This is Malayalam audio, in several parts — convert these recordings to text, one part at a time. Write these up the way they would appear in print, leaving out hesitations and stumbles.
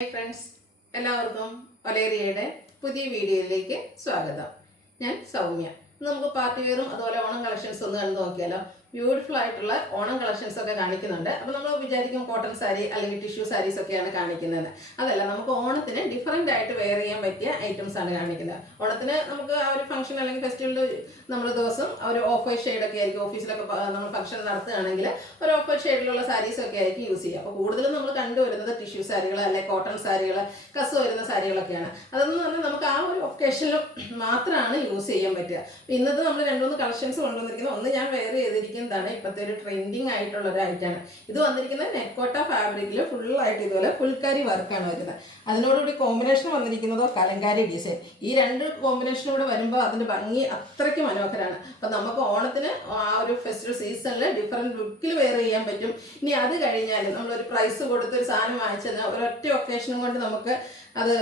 ഹായ് ഫ്രണ്ട്സ്, എല്ലാവർക്കും ഒലേറിയയുടെ പുതിയ വീഡിയോയിലേക്ക് സ്വാഗതം. ഞാൻ സൗമ്യ. നമുക്ക് പാർട്ടി വെയറും അതുപോലെ ഓണം കളക്ഷൻസ് ഒന്ന് കണ്ടു നോക്കിയാലോ. ബ്യൂട്ടിഫുൾ ആയിട്ടുള്ള ഓണം കളക്ഷൻസ് ഒക്കെ കാണിക്കുന്നുണ്ട്. അപ്പോൾ നമ്മൾ വിചാരിക്കും കോട്ടൺ സാരി അല്ലെങ്കിൽ ടിഷ്യൂ സാരീസ് ഒക്കെയാണ് കാണിക്കുന്നത്. അതല്ല, നമുക്ക് ഓണത്തിന് ഡിഫറെൻ്റ് ആയിട്ട് വെയർ ചെയ്യാൻ പറ്റിയ ഐറ്റംസ് ആണ് കാണിക്കുന്നത്. ഓണത്തിന് നമുക്ക് ആ ഒരു ഫംഗ്ഷൻ അല്ലെങ്കിൽ ഫെസ്റ്റിവൽ നമ്മൾ ദിവസം ഒരു ഓഫ് വൈറ്റ് ഷെയ്ഡൊക്കെ ആയിരിക്കും. ഓഫീസിലൊക്കെ നമ്മൾ ഫംഗ്ഷൻ നടത്തുകയാണെങ്കിൽ ഒരു ഓഫ് വൈറ്റ് ഷെയ്ഡിലുള്ള സാരീസ് ഒക്കെ ആയിരിക്കും യൂസ് ചെയ്യുക. അപ്പോൾ കൂടുതലും നമ്മൾ കണ്ടുവരുന്നത് ടിഷ്യൂ സാരികൾ അല്ലെങ്കിൽ കോട്ടൺ സാരികൾ, കസ് വരുന്ന സാരികളൊക്കെയാണ്. അതെന്ന് പറഞ്ഞാൽ നമുക്ക് ആ ഒരു ഒക്കേഷനിൽ മാത്രമാണ് യൂസ് ചെയ്യാൻ പറ്റുക. ഇന്നത്തെ നമ്മൾ രണ്ടുമൂന്ന് കളക്ഷൻസ് കൊണ്ടുവന്നിരിക്കുന്നത്, ഒന്ന് ഞാൻ വെയർ ചെയ്തിരിക്കുന്നതാണ് ഇപ്പോഴത്തെ ഒരു ട്രെൻഡിങ് ആയിട്ടുള്ള ഒരു ഐറ്റമാണ്. ഇത് വന്നിരിക്കുന്നത് നെക്കോട്ട ഫാബ്രിക്കിൽ ഫുള്ളായിട്ട് ഇതുപോലെ ഫുൾക്കാരി വർക്കാണ് വരുന്നത്. അതിനോടുകൂടി കോമ്പിനേഷൻ വന്നിരിക്കുന്നതോ കലങ്കാരി ഡിസൈൻ. ഈ രണ്ട് കോമ്പിനേഷനും കൂടെ വരുമ്പോൾ അതിൻ്റെ ഭംഗി അത്രയ്ക്ക് മനോഹരമാണ്. അപ്പം നമുക്ക് ഓണത്തിന് ആ ഒരു ഫെസ്റ്റിവൽ സീസണിൽ ഡിഫറെൻറ്റ് ലുക്കിൽ വെയർ ചെയ്യാൻ പറ്റും. ഇനി അത് കഴിഞ്ഞാൽ നമ്മളൊരു പ്രൈസ് കൊടുത്തൊരു സാധനം വാങ്ങിച്ചത് ഒരൊറ്റ ഒക്കേഷനും കൊണ്ട് നമുക്ക് അത്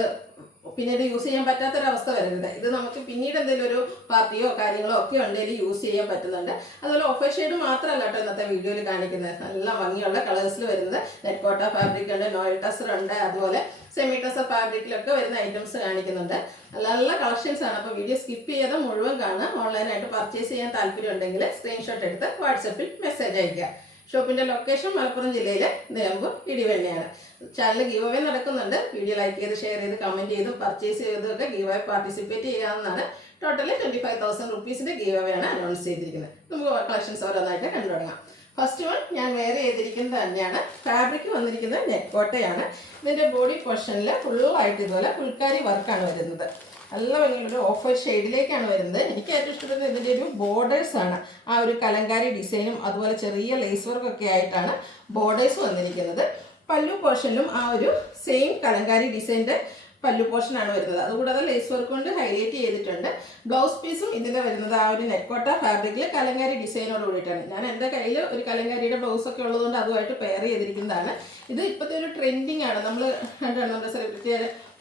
പിന്നീട് യൂസ് ചെയ്യാൻ പറ്റാത്തൊരവസ്ഥ വരരുത്. ഇത് നമുക്ക് പിന്നീട് എന്തെങ്കിലും ഒരു പാർട്ടിയോ കാര്യങ്ങളോ ഒക്കെ ഉണ്ടെങ്കിൽ യൂസ് ചെയ്യാൻ പറ്റുന്നുണ്ട്. അതുപോലെ ഓഫ് ഷെയ്ഡ് മാത്രമല്ല കേട്ടോ ഇന്നത്തെ വീഡിയോയിൽ കാണിക്കുന്നത്. നല്ല ഭംഗിയുള്ള കളേഴ്സിൽ വരുന്നത് നെറ്റ്കോട്ട ഫാബ്രിക് ഉണ്ട്, നോയിൽ ടസർ ഉണ്ട്, അതുപോലെ സെമി ടസർ ഫാബ്രിക്കിലൊക്കെ വരുന്ന ഐറ്റംസ് കാണിക്കുന്നുണ്ട്. നല്ല നല്ല കളക്ഷൻസ് ആണ്. അപ്പോൾ വീഡിയോ സ്കിപ്പ് ചെയ്യാതെ മുഴുവൻ കാണുക. ഓൺലൈനായിട്ട് പർച്ചേസ് ചെയ്യാൻ താല്പര്യം ഉണ്ടെങ്കിൽ സ്ക്രീൻഷോട്ട് എടുത്ത് വാട്സപ്പിൽ മെസ്സേജ് അയയ്ക്കുക. ഷോപ്പിൻ്റെ ലൊക്കേഷൻ മലപ്പുറം ജില്ലയിലെ നിലമ്പൂർ ഇടിവെണ്ണയാണ്. ചാനൽ ഗീവ് അവേ നടക്കുന്നുണ്ട്. വീഡിയോ ലൈക്ക് ചെയ്ത് ഷെയർ ചെയ്ത് കമൻറ്റ് ചെയ്തും പർച്ചേസ് ചെയ്തൊക്കെ ഗീവ് അവേ പാർട്ടിസിപ്പേറ്റ് ചെയ്യാവുന്നതാണ്. ടോട്ടലി 25,000 റുപ്പീസിൻ്റെ ഗീവ് അവേ ആണ് അനൗൺസ് ചെയ്തിരിക്കുന്നത്. നമുക്ക് കളക്ഷൻസ് ഓരോന്നായിട്ട് കണ്ടു തുടങ്ങാം. ഫസ്റ്റ് വൺ ഞാൻ വെയർ ചെയ്തിരിക്കുന്നത് തന്നെയാണ്. ഫാബ്രിക് വന്നിരിക്കുന്നത് നെറ്റ്കോട്ടയാണ്. ഇതിൻ്റെ ബോഡി പോർഷനിൽ ഫുള്ളായിട്ട് ഇതുപോലെ ഫുൾക്കാരി വർക്കാണ് വരുന്നത്. നല്ല ഭംഗിയുള്ളൊരു ഓഫ് വൈറ്റ് ഷെയ്ഡിലേക്കാണ് വരുന്നത്. എനിക്ക് ഏറ്റവും ഇഷ്ടപ്പെടുന്നത് ഇതിൻ്റെ ഒരു ബോർഡേഴ്സാണ്. ആ ഒരു കലങ്കാരി ഡിസൈനും അതുപോലെ ചെറിയ ലേസ് വർക്കൊക്കെ ആയിട്ടാണ് ബോർഡേഴ്സ് വന്നിരിക്കുന്നത്. പല്ലു പോർഷനിലും ആ ഒരു സെയിം കലങ്കാരി ഡിസൈൻ്റെ പല്ലു പോർഷനാണ് വരുന്നത്. അതുകൂടാതെ ലേസ് വർക്ക് കൊണ്ട് ഹൈലൈറ്റ് ചെയ്തിട്ടുണ്ട്. ബ്ലൗസ് പീസും ഇതിൻ്റെ വരുന്നത് ആ ഒരു നെറ്റ്കോട്ട ഫാബ്രിക്കിൽ കലങ്കാരി ഡിസൈനോട് കൂടിയിട്ടാണ്. ഞാൻ എൻ്റെ കയ്യിൽ ഒരു കലങ്കാരിയുടെ ബ്ലൗസൊക്കെ ഉള്ളതുകൊണ്ട് അതുമായിട്ട് പെയർ ചെയ്തിരിക്കുന്നതാണ്. ഇത് ഇപ്പോഴത്തെ ഒരു ട്രെൻഡിങ് ആണ്. നമ്മൾ കണ്ടാണ് നമ്മുടെ സെലിബ്രിറ്റി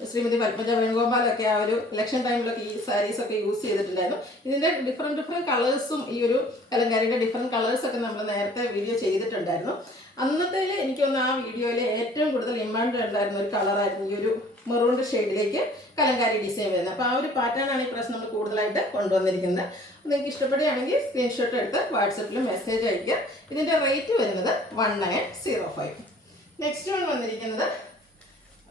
ശ്രീമതി പത്മജ വേണുഗോപാലൊക്കെ ആ ഒരു ഇലക്ഷൻ ടൈമിലൊക്കെ ഈ സാരീസൊക്കെ യൂസ് ചെയ്തിട്ടുണ്ടായിരുന്നു. ഇതിൻ്റെ ഡിഫറെൻറ്റ് കളേഴ്സും ഈ ഒരു കലങ്കാരിയുടെ ഡിഫറെൻറ്റ് കളേഴ്സൊക്കെ നമ്മൾ നേരത്തെ വീഡിയോ ചെയ്തിട്ടുണ്ടായിരുന്നു. അന്നത്തെ എനിക്കൊന്ന് ആ വീഡിയോയിൽ ഏറ്റവും കൂടുതൽ ഡിമാൻഡ് ഉണ്ടായിരുന്ന ഒരു കളറായിരുന്നു ഈ ഒരു മെറൂൺ ഷെയ്ഡിലേക്ക് കലങ്കാരി ഡിസൈൻ വരുന്നത്. അപ്പോൾ ആ ഒരു പാറ്റേൺ ആണ് ഈ പ്രാവശ്യം നമ്മൾ കൂടുതലായിട്ട് കൊണ്ടുവന്നിരിക്കുന്നത്. നിങ്ങൾക്ക് ഇഷ്ടപ്പെടുകയാണെങ്കിൽ സ്ക്രീൻഷോട്ട് എടുത്ത് വാട്സപ്പിൽ മെസ്സേജ് അയയ്ക്കുക. ഇതിൻ്റെ റേറ്റ് വരുന്നത് 1905. നെക്സ്റ്റ് വൺ വന്നിരിക്കുന്നത്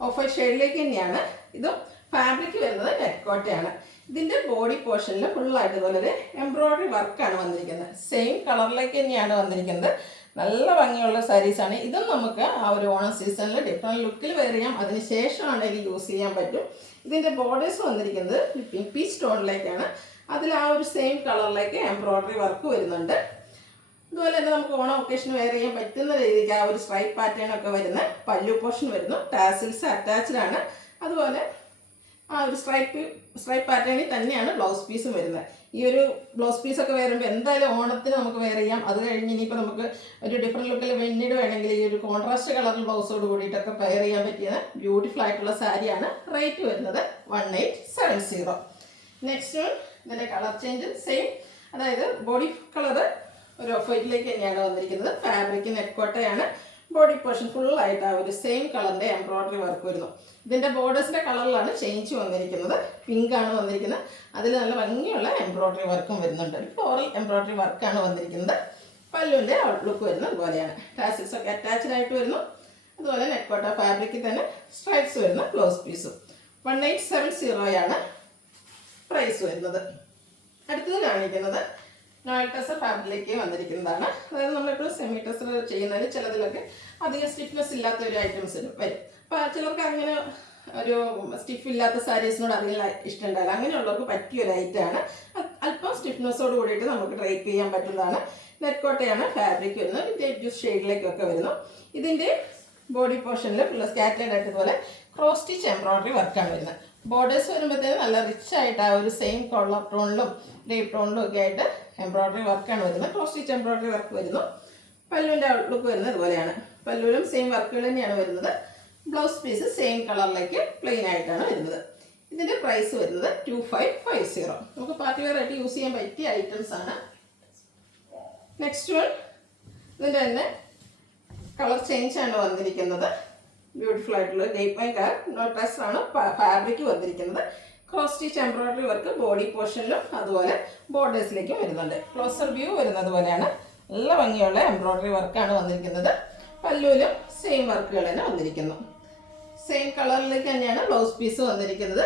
ഓഫ് വൈറ്റ് ഷെയ്ഡിലേക്ക് തന്നെയാണ്. ഇതും ഫാബ്രിക് വരുന്നത് നെറ്റ്കോട്ടയാണ്. ഇതിൻ്റെ ബോഡി പോർഷനിൽ ഫുള്ളായിട്ട് ഇതുപോലെ ഒരു എംബ്രോയ്ഡറി വർക്കാണ് വന്നിരിക്കുന്നത്. സെയിം കളറിലേക്ക് തന്നെയാണ് വന്നിരിക്കുന്നത്. നല്ല ഭംഗിയുള്ള സാരീസാണ്. ഇതും നമുക്ക് ആ ഒരു ഓണം സീസണിൽ ഡിഫറെൻറ്റ് ലുക്കിൽ വെയർ ചെയ്യാം. അതിന് ശേഷമാണ് ഇത് യൂസ് ചെയ്യാൻ പറ്റും. ഇതിൻ്റെ ബോർഡേഴ്സ് വന്നിരിക്കുന്നത് പീച്ച് സ്റ്റോണിലേക്കാണ്. അതിൽ ആ ഒരു സെയിം കളറിലേക്ക് എംബ്രോയ്ഡറി വർക്ക് വരുന്നുണ്ട്. അതുപോലെ തന്നെ നമുക്ക് ഓണം ഒക്കേഷൻ വെയർ ചെയ്യാൻ പറ്റുന്ന രീതിക്ക് ആ ഒരു സ്ട്രൈപ്പ് പാറ്റേൺ ഒക്കെ വരുന്ന പല്ലു പോർഷൻ വരുന്നു. ടാസിൽസ് അറ്റാച്ച്ഡ് ആണ്. അതുപോലെ ആ ഒരു സ്ട്രൈപ്പ് പാറ്റേണിൽ തന്നെയാണ് ബ്ലൗസ് പീസും വരുന്നത്. ഈ ഒരു ബ്ലൗസ് പീസൊക്കെ വരുമ്പോൾ എന്തായാലും ഓണത്തിന് നമുക്ക് വെയർ ചെയ്യാം. അത് കഴിഞ്ഞ് ഇനിയിപ്പോൾ നമുക്ക് ഒരു ഡിഫറെൻറ്റ് ലുക്കിൽ പിന്നീട് വേണമെങ്കിൽ ഈ ഒരു കോൺട്രാസ്റ്റ് കളർ ബ്ലൗസോട് കൂടിയിട്ടൊക്കെ പെയർ ചെയ്യാൻ പറ്റിയ ബ്യൂട്ടിഫുൾ ആയിട്ടുള്ള സാരിയാണ്. റേറ്റ് വരുന്നത് 1870. നെക്സ്റ്റ് ഇതിൻ്റെ കളർ ചേഞ്ച് സെയിം, അതായത് ബോഡി കളറ് ഒരു ഓഫ് വൈറ്റിലേക്ക് തന്നെയാണ് വന്നിരിക്കുന്നത്. ഫാബ്രിക് നെറ്റ്കോട്ടയാണ്. ബോഡി പോർഷൻ ഫുള്ളായിട്ട് ആ ഒരു സെയിം കളറിൻ്റെ എംബ്രോയ്ഡറി വർക്ക് വരുന്നു. ഇതിൻ്റെ ബോർഡേഴ്സിൻ്റെ കളറിലാണ് ചേഞ്ച് വന്നിരിക്കുന്നത്. പിങ്കാണ് വന്നിരിക്കുന്നത്. അതിൽ നല്ല ഭംഗിയുള്ള എംബ്രോയ്ഡറി വർക്കും വരുന്നുണ്ട്. ഫ്ലോറൽ എംബ്രോയ്ഡറി വർക്കാണ് വന്നിരിക്കുന്നത്. പല്ലുവിൻ്റെ ഔട്ട്ലുക്ക് വരുന്നത് അതുപോലെയാണ്. ടാസിൽസ് ഒക്കെ അറ്റാച്ച്ഡ് ആയിട്ട് വരുന്നു. അതുപോലെ നെറ്റ്കോട്ട ഫാബ്രിക്കിൽ തന്നെ സ്ട്രൈപ്സ് വരുന്ന ബ്ലൗസ് പീസും. 1870 പ്രൈസ് വരുന്നത്. അടുത്തത് കാണിക്കുന്നത് നോയിൽ ടസർ ഫാബ്രിക്കിലേക്ക് വന്നിരിക്കുന്നതാണ്. അതായത് നമ്മളെപ്പോഴും സെമി ടസർ ചെയ്യുന്നതിൽ ചിലതിലൊക്കെ അധികം സ്റ്റിഫ്നെസ് ഇല്ലാത്ത ഒരു ഐറ്റംസ് വരും. അപ്പോൾ ചിലർക്ക് അങ്ങനെ ഒരു സ്റ്റിഫ് ഇല്ലാത്ത സാരീസിനോട് അധികം ഇഷ്ടമുണ്ടാവില്ല. അങ്ങനെയുള്ളവർക്ക് പറ്റിയൊരു ഐറ്റമാണ്. അല്പം സ്റ്റിഫ്നെസ്സോട് കൂടിയിട്ട് നമുക്ക് ഡ്രൈപ്പ് ചെയ്യാൻ പറ്റുന്നതാണ്. നെറ്റ്കോട്ടയാണ് ഫാബ്രിക് വരുന്നത്. ജെറ്റ് ജ്യൂസ് ഷെയ്ഡിലേക്കൊക്കെ വരുന്നു. ഇതിൻ്റെ ബോഡി പോർഷനിൽ ഫുൾ സ്കാറ്റേഡ് ആയിട്ട് ഇതുപോലെ ക്രോസ് സ്റ്റിച്ച് എംബ്രോയ്ഡറി വർക്കാണ് വരുന്നത്. ബോർഡേഴ്സ് വരുമ്പോഴത്തേനും നല്ല റിച്ച് ആയിട്ട് ആ ഒരു സെയിം കളർ ടോണിലും ഡീപ് ടോണിലും ഒക്കെ ആയിട്ട് എംബ്രോയ്ഡറി വർക്കാണ് വരുന്നത്. ക്രോസ് സ്റ്റിച്ച് എംബ്രോയ്ഡറി വർക്ക് വരുന്നു. പല്ലുവിൻ്റെ ഔട്ട്ലുക്ക് വരുന്നത് ഇതുപോലെയാണ്. പല്ലുവിലും സെയിം വർക്കുകൾ തന്നെയാണ് വരുന്നത്. ബ്ലൗസ് പീസ് സെയിം കളറിലേക്ക് പ്ലെയിൻ ആയിട്ടാണ് വരുന്നത്. ഇതിൻ്റെ പ്രൈസ് വരുന്നത് 2550. നമുക്ക് പാർട്ടി വെയർ ആയിട്ട് യൂസ് ചെയ്യാൻ പറ്റിയ ഐറ്റംസ് ആണ്. നെക്സ്റ്റ് വൺ ഇതിൻ്റെ തന്നെ കളർ ചേഞ്ച് ആണ് വന്നിരിക്കുന്നത്. ബ്യൂട്ടിഫുൾ ആയിട്ടുള്ള ടെസ്റ്ററാണ് ഫാബ്രിക് വന്നിരിക്കുന്നത്. Cross stitch embroidery work body പോർഷനിലും അതുപോലെ ബോർഡേഴ്സിലേക്കും വരുന്നുണ്ട്. ക്ലോസർ വ്യൂ വരുന്നത് പോലെയാണ്. നല്ല ഭംഗിയുള്ള എംബ്രോയിഡറി വർക്കാണ് വന്നിരിക്കുന്നത്. പല്ലുവിലും സെയിം വർക്കുകൾ തന്നെ വന്നിരിക്കുന്നു. സെയിം കളറിലേക്ക് തന്നെയാണ് ബ്ലൗസ് പീസ് വന്നിരിക്കുന്നത്.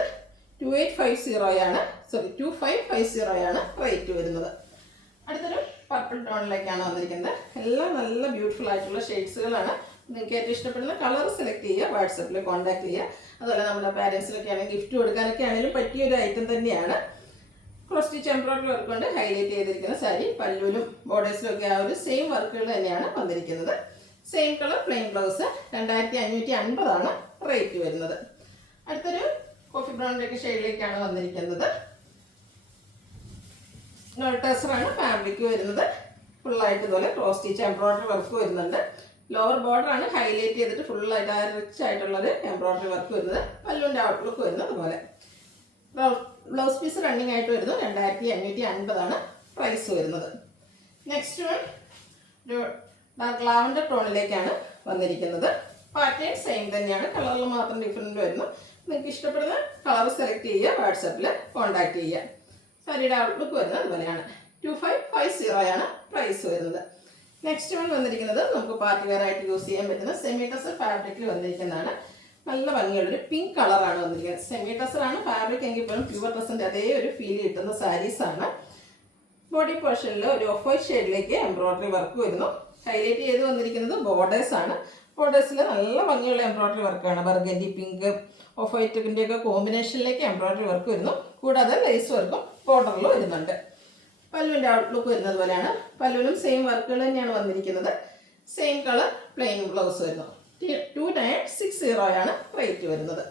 2550 റേറ്റ് വരുന്നത്. അടുത്തൊരു പർപ്പിൾ ടോണിലേക്കാണ് വന്നിരിക്കുന്നത്. എല്ലാം നല്ല ബ്യൂട്ടിഫുൾ ആയിട്ടുള്ള ഷെയ്ഡ്സുകളാണ്. നിങ്ങൾക്ക് ഏറ്റവും ഇഷ്ടപ്പെടുന്ന കളർ സെലക്ട് ചെയ്യുക, വാട്സപ്പിൽ കോൺടാക്ട് ചെയ്യുക. അതുപോലെ നമ്മുടെ പാരൻസിനൊക്കെ ആണെങ്കിൽ ഗിഫ്റ്റ് കൊടുക്കാനൊക്കെ ആണെങ്കിലും പറ്റിയൊരു ഐറ്റം തന്നെയാണ്. ക്രോസ് സ്റ്റിച്ച് എംബ്രോയിഡറി വർക്ക് കൊണ്ട് ഹൈലൈറ്റ് ചെയ്തിരിക്കുന്ന സാരി. പല്ലുവിലും ബോർഡേഴ്സിലും ഒക്കെ ആ ഒരു സെയിം വർക്കുകൾ തന്നെയാണ് വന്നിരിക്കുന്നത്. Same colour plain blouse 2550 rate വരുന്നത്. അടുത്തൊരു കോഫി ബ്രൗണിലേക്ക് ഷെയ്ഡിലേക്കാണ് വന്നിരിക്കുന്നത്. ടെസറാണ് ഫാബ്രിക് വരുന്നത്. ഫുള്ളായിട്ട് ഇതുപോലെ ക്രോസ് സ്റ്റിച്ച് എംബ്രോയിഡറി വർക്ക് വരുന്നുണ്ട്. ലോവർ ബോർഡർ ആണ് ഹൈലൈറ്റ് ചെയ്തിട്ട് ഫുള്ളായിട്ട് ആ റിച്ച് ആയിട്ടുള്ളൊരു എംബ്രോയിഡറി വർക്ക് വരുന്നത്. പല്ലുവിൻ്റെ ഔട്ട്ലുക്ക് വരുന്നത് അതുപോലെ. ബ്ലൗസ് പീസ് റണ്ണിങ് ആയിട്ട് വരുന്നു. 2550 പ്രൈസ് വരുന്നത്. നെക്സ്റ്റ് വൺ ഒരു ഡാർക്ക് ലാവൻഡർ ടോണിലേക്കാണ് വന്നിരിക്കുന്നത്. പാറ്റേൺ സെയിം തന്നെയാണ്, കളറിൽ മാത്രം ഡിഫറൻറ്റ് വരുന്നു. നിങ്ങൾക്ക് ഇഷ്ടപ്പെടുന്ന കളർ സെലക്ട് ചെയ്യുക, വാട്സപ്പിൽ കോൺടാക്ട് ചെയ്യുക. സാരിയുടെ ഔട്ട്ലുക്ക് വരുന്നത് അതുപോലെയാണ്. 2550 പ്രൈസ് വരുന്നത്. നെക്സ്റ്റ് വൺ വന്നിരിക്കുന്നത് നമുക്ക് പാർട്ടി വെയർ ആയിട്ട് യൂസ് ചെയ്യാൻ പറ്റുന്ന സെമി ടസർ ഫാബ്രിക്കിൽ വന്നിരിക്കുന്നതാണ്. നല്ല ഭംഗിയുള്ളൊരു പിങ്ക് കളറാണ് വന്നിരിക്കുന്നത്. സെമി ടസറാണ് ഫാബ്രിക് എങ്കിൽ പോലും പ്യുവർ ടസറിൻ്റെ അതേ ഒരു ഫീൽ കിട്ടുന്ന സാരീസാണ്. ബോഡി പോർഷനിൽ ഒരു ഓഫ് വൈറ്റ് ഷെയ്ഡിലേക്ക് എംബ്രോയിഡറി വർക്ക് വരുന്നു. ഹൈലൈറ്റ് ചെയ്ത് വന്നിരിക്കുന്നത് ബോർഡേഴ്സ് ആണ്. ബോർഡേഴ്സിൽ നല്ല ഭംഗിയുള്ള എംബ്രോയിഡറി വർക്കാണ്. ബർഗൻഡി, പിങ്ക്, ഓഫ് വൈറ്റിൻ്റെ ഒക്കെ കോമ്പിനേഷനിലേക്ക് എംബ്രോയിഡറി വർക്ക് വരുന്നു. കൂടാതെ ലേസ് വർക്കും ബോർഡറിൽ വരുന്നുണ്ട്. പല്ലുവിൻ്റെ ഔട്ട്ലുക്ക് വരുന്നത് പോലെയാണ്. പല്ലുവിലും സെയിം വർക്കുകൾ തന്നെയാണ് വന്നിരിക്കുന്നത്. സെയിം കളർ പ്ലെയിൻ ബ്ലൗസ് വരുന്നു. 2960 റേറ്റ് വരുന്നത്.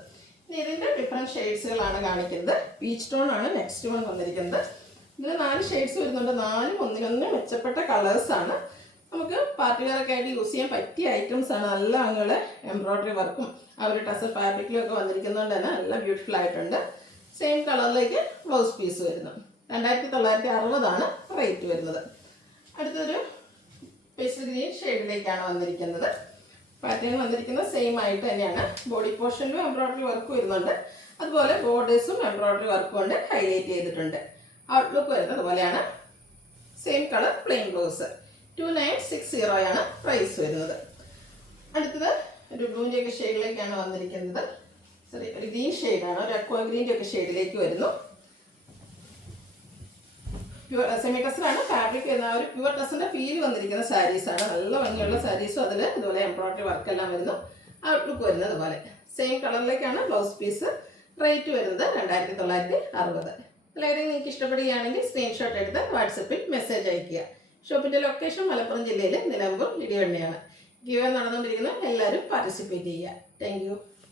ഇനി ഇതിൻ്റെ ഡിഫറെൻറ്റ് ഷെയ്ഡ്സുകളാണ് കാണിക്കുന്നത്. പീച്ച് ടോൺ ആണ് നെക്സ്റ്റ് വൺ വന്നിരിക്കുന്നത്. ഇതിൽ 4 ഷെയ്ഡ്സ് വരുന്നുണ്ട്. 4 ഒന്നിനൊന്ന് മെച്ചപ്പെട്ട കളേഴ്സാണ്. നമുക്ക് പാർട്ടി വെയറൊക്കെ ആയിട്ട് യൂസ് ചെയ്യാൻ പറ്റിയ ഐറ്റംസ് ആണ്. നല്ല ഭംഗിയുള്ള എംബ്രോയിഡറി വർക്കും ആ ഒരു ടസർ ഫാബ്രിക്കിലും ഒക്കെ വന്നിരിക്കുന്നതുകൊണ്ട് തന്നെ നല്ല ബ്യൂട്ടിഫുൾ ആയിട്ടുണ്ട്. സെയിം കളറിലേക്ക് ബ്ലൗസ് പീസ് വരുന്നു. 2960 റേറ്റ് വരുന്നത്. അടുത്തൊരു പേസ്റ്റൽ ഗ്രീൻ ഷെയ്ഡിലേക്കാണ് വന്നിരിക്കുന്നത്. പാറ്റേൺ വന്നിരിക്കുന്നത് സെയിം ആയിട്ട് തന്നെയാണ്. ബോഡി പോർഷനിലും എംബ്രോയിഡറി വർക്ക് വരുന്നുണ്ട്. അതുപോലെ ബോർഡേഴ്സും എംബ്രോയിഡറി വർക്ക് കൊണ്ട് ഹൈലൈറ്റ് ചെയ്തിട്ടുണ്ട്. ഔട്ട്ലുക്ക് വരുന്നത് അതുപോലെയാണ്. Same colour plain blouse. 2960 price വരുന്നത്. അടുത്തത് ഒരു ബ്ലൂവിൻ്റെ ഒക്കെ ഷെയ്ഡിലേക്കാണ് വന്നിരിക്കുന്നത്. സോറി, ഒരു ഗ്രീൻ ഷെയ്ഡാണ്. ഒരു അക്വാ ഗ്രീൻ്റെ ഒക്കെ ഷെയ്ഡിലേക്ക് വരുന്നു. സെമി ടസറാണ് ഫാബ്രിക് വരുന്ന ഒരു പ്യുവർ ടസറിൻ്റെ ഫീൽ വന്നിരിക്കുന്ന സാരീസാണ്. നല്ല ഭംഗിയുള്ള സാരീസും അതിൽ ഇതുപോലെ എംബ്രോയിഡറി വർക്കെല്ലാം വരുന്നു. ഔട്ട്ലുക്ക് വരുന്നത് അതുപോലെ. സെയിം കളറിലേക്കാണ് ബ്ലൗസ് പീസ്. റേറ്റ് വരുന്നത് 2960. അല്ലെങ്കിൽ നിങ്ങൾക്ക് ഇഷ്ടപ്പെടുകയാണെങ്കിൽ സ്ക്രീൻഷോട്ട് എടുത്ത് വാട്സപ്പിൽ മെസ്സേജ് അയയ്ക്കുക. ഷോപ്പിൻ്റെ ലൊക്കേഷൻ മലപ്പുറം ജില്ലയിലെ നിലമ്പൂർ ഇടിവണ്ണയാണ്. ഗിവ് നടന്നുകൊണ്ടിരിക്കുന്ന എല്ലാവരും പാർട്ടിസിപ്പേറ്റ് ചെയ്യുക. Thank you.